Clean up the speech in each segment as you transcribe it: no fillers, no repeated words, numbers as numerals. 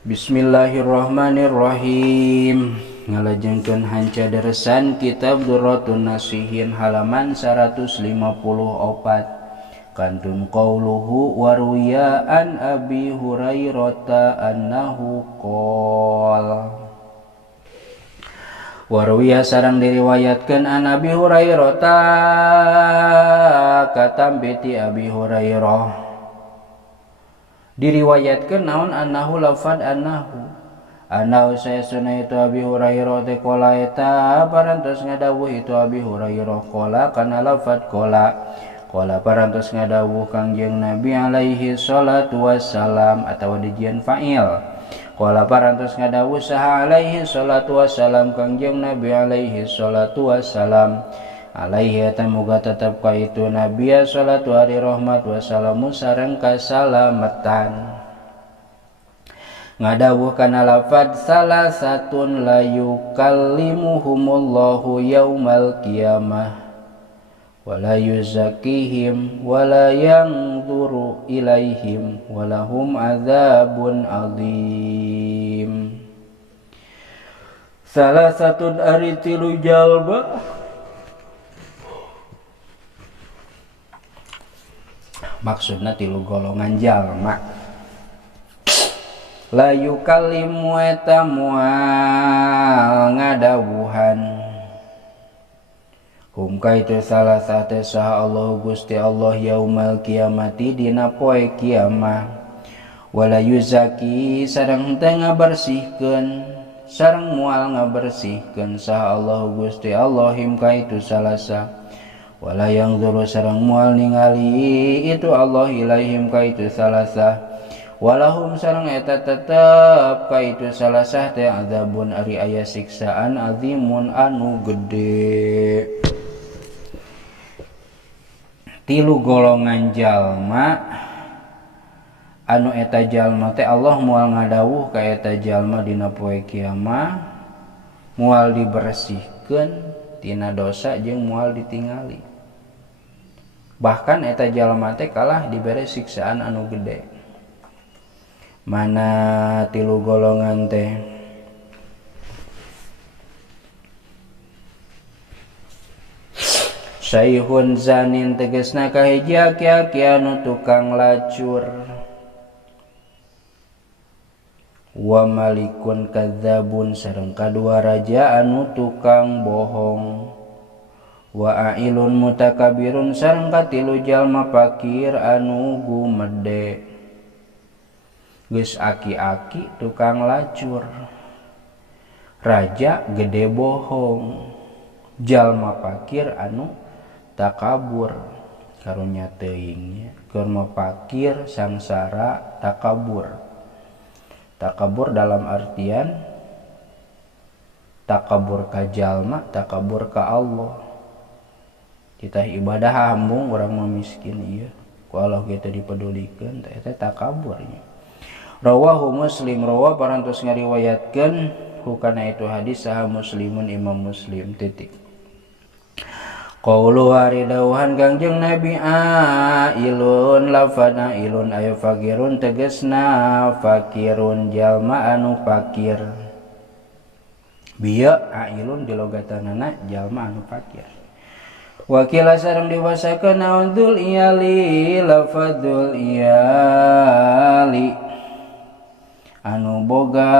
Bismillahirrahmanirrahim. Ngalajengkeun hanca deresan kitab Durratun Nasihin halaman 154. Kantun qauluhu waruya an Abi Hurairah annahu qol. Waruya sareng diriwayatkeun an Abi Hurairah katampi ti Abi Hurairah. Diriwayatkeun naon annahu lafad annahu saya sunah itu Abi Hurairah teh qala eta parantos ngadawuh itu Abi Hurairah qala kana lafad qala parantos ngadawuh Kangjeng Nabi alaihi salatu wassalam atawa dijieun fa'il qala parantos ngadawuh saha alaihi salatu wassalam Kangjeng Nabi alaihi salatu wassalam alaihi eta muga tetep ka itu Nabi salatu hari rahmat wassalamu sareng kasalamatan ngadawuh kana lafad salasatun la yukallimuhumullahu yaumal qiyamah wala yuzakkihim wala yanzuru ilaihim walahum adzabun adzim. Salasatun ari tilu jalma maksudna tilu golongan jalma la yukallimu eta moal ngadawuhan hum kaitu salah satu saha Allah Gusti Allah yaumal kiamati dina poe kiamah wala yuzaki sareng henteu ngabersihkeun sareng moal ngabersihkeun saha Allah Gusti Allah him kaitu salasa wala yang zuru sareng moal ningali itu Allah ilaihim kaitu salasah walahum sareng eta tetep kaitu salasah teh azabun ari aya siksaan azimun anu gede. Tilu golongan jalma anu eta jalma teh Allah moal ngadawuh ka eta jalma dina poe kiamah moal dibersihkeun tina dosa jeung moal ditingali. Bahkan eta jalma teh kalah dibere siksaan anu gede. Mana tilu golongan teh? Saihun zanin tegesna kahiji aki-aki anu tukang lacur. Wa malikun kadzabun sareng kadua raja anu tukang bohong. Wa ailun mutakabirun sareng katilu jalma pakir anu gumede. Geus aki-aki tukang lacur, raja gede bohong, jalma pakir anu takabur karunya teuing keur mapakir sangsara takabur dalam artian takabur ka jalma takabur ka Allah. Kita ibadah hambung urang miskin ieu ku Allah kita dipedulikeun teh eta takaburnya. Rawahu Muslim rawa parantos ngariwayatkeun hukana itu hadis saha Muslimun Imam Muslim titik. Qaulu ari dawuhan Kangjeng Nabi ailun lafana ilun ayu fakirun tegesna fakirun jalma anu fakir. Bieu ailun di logatanana jalma anu fakir. Wakila sareng diwasakeun naon dzul iyali lafadzul iyali anu boga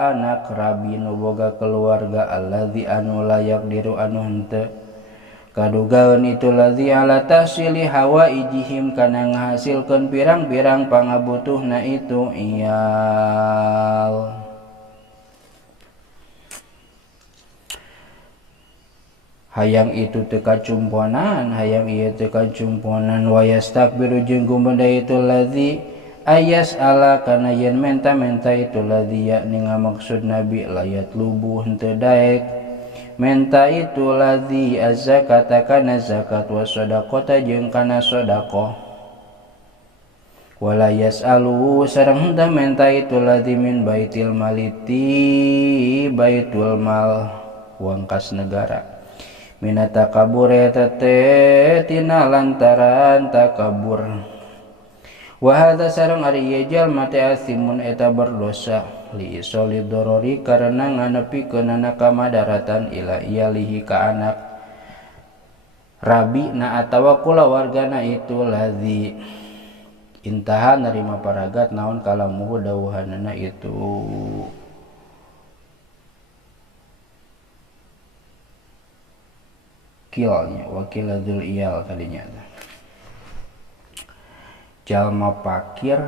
anak rabi nu boga keluarga allazi anu layak diru anu henteu kadugaeun itu lazi ala tahsili hawaijihim kana ngahasilkeun pirang-pirang pangabutuhna itu iyal. Hayang itu teka cumponan hayang ieu teka cumponan wa yastakbiru jeung gumenda itu lazi ayas ala kana yen menta-menta itu ladzi yakni ngamaksud Nabi layat lubuh henteu daek menta itu ladzi az-zakata kana zakat wa shadaqata jeung kana shadaqah wala yasalu sareng henteu menta itu ladzi min baitil maliti baitul mal uang kas negara minata kabur eta teh tina lantaran takabur Wa hadza sareng ari ieu jalma teh asimun eta berdosa li isoli dorori karena nganepikeun ka madaratan ila iyalihi ka anak rabi na atawa kulawargana itu ladzi intaha narima paragat naon kalamuhu dawuhanna itu kilnya wakil adzul iyal tadinya jalma pakir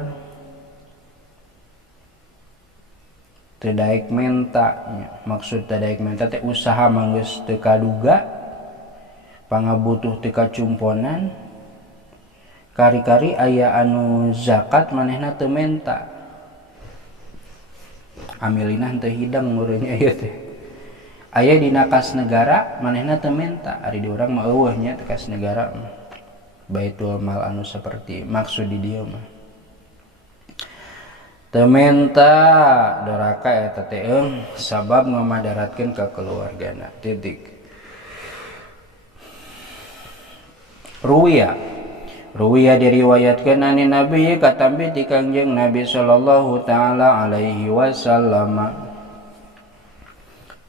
teu daek menta maksud teu daek menta teh usaha manggeus teu kaduga pangabutuh teu kacumponan kari-kari aya anu zakat manehna teu menta amilina teu hidang meureun aya teh aya dina kas negara manehna teu menta ari di urang mah eueuh nya teh kas negara baitul mal anu seperti maksud di dieu mah teu menta doraka eta teh sabab ngamadaratkeun ka keluargana titik. Ruwiya diriwayatkeun ani Nabi katambi ti Kangjeng Nabi sallallahu taala alaihi wasallam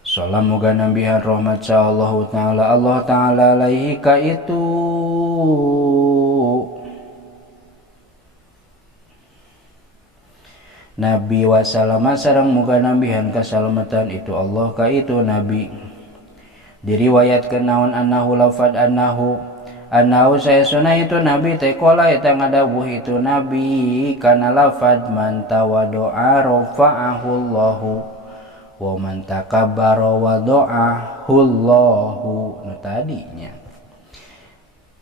salam muga nabihan rahmat sallallahu taala Allah taala alaihi ka itu Nabi wasallam sareng muga nabihan kasalamatan itu Allah ka itu Nabi diriwayatkeun naon annahu lafad annahu saesuna itu Nabi teh qala eta ngadawuh itu Nabi kana lafad man tawaddo'a rafa'ahu Allahu wa man takabbara wada'ahu Allahu nu tadinya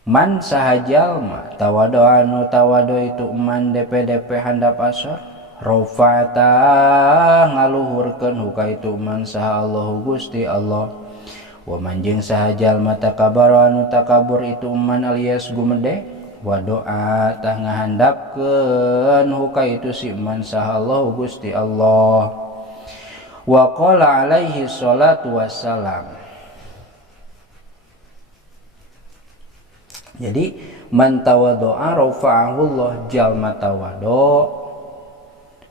man sahajalma tawaddo'a nu tawaddo itu man DP handap asor rafa'ata ngaluhurkeun huka itu man saha Allahu Gusti Allah wa manjing sahajalma takabara anu takabur itu man alias gumede wa doa tah ngahandapkeun huka itu si man saha Allahu Gusti Allah wa qala alaihi salatu wassalam. Jadi man tawaddo'a rafa'ahu Allah jalma tawaddo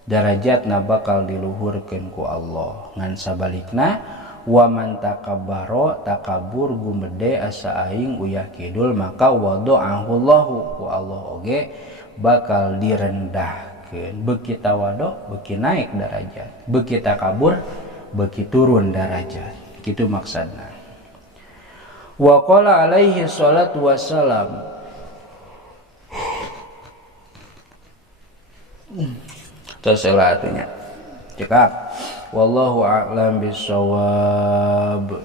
darajatna bakal diluhurkeun ku Allah ngan sabalikna wa man takabbara takabur gumede asa aing uyah kidul maka wada'ahu Allahu ku Allah oge bakal direndahkeun beuki tawaddo beuki naik darajat beuki takabur beuki turun darajat kitu maksudna. Wa qala alaihi salatu wassalam terselah artinya cekap wallahu a'lam bissawab.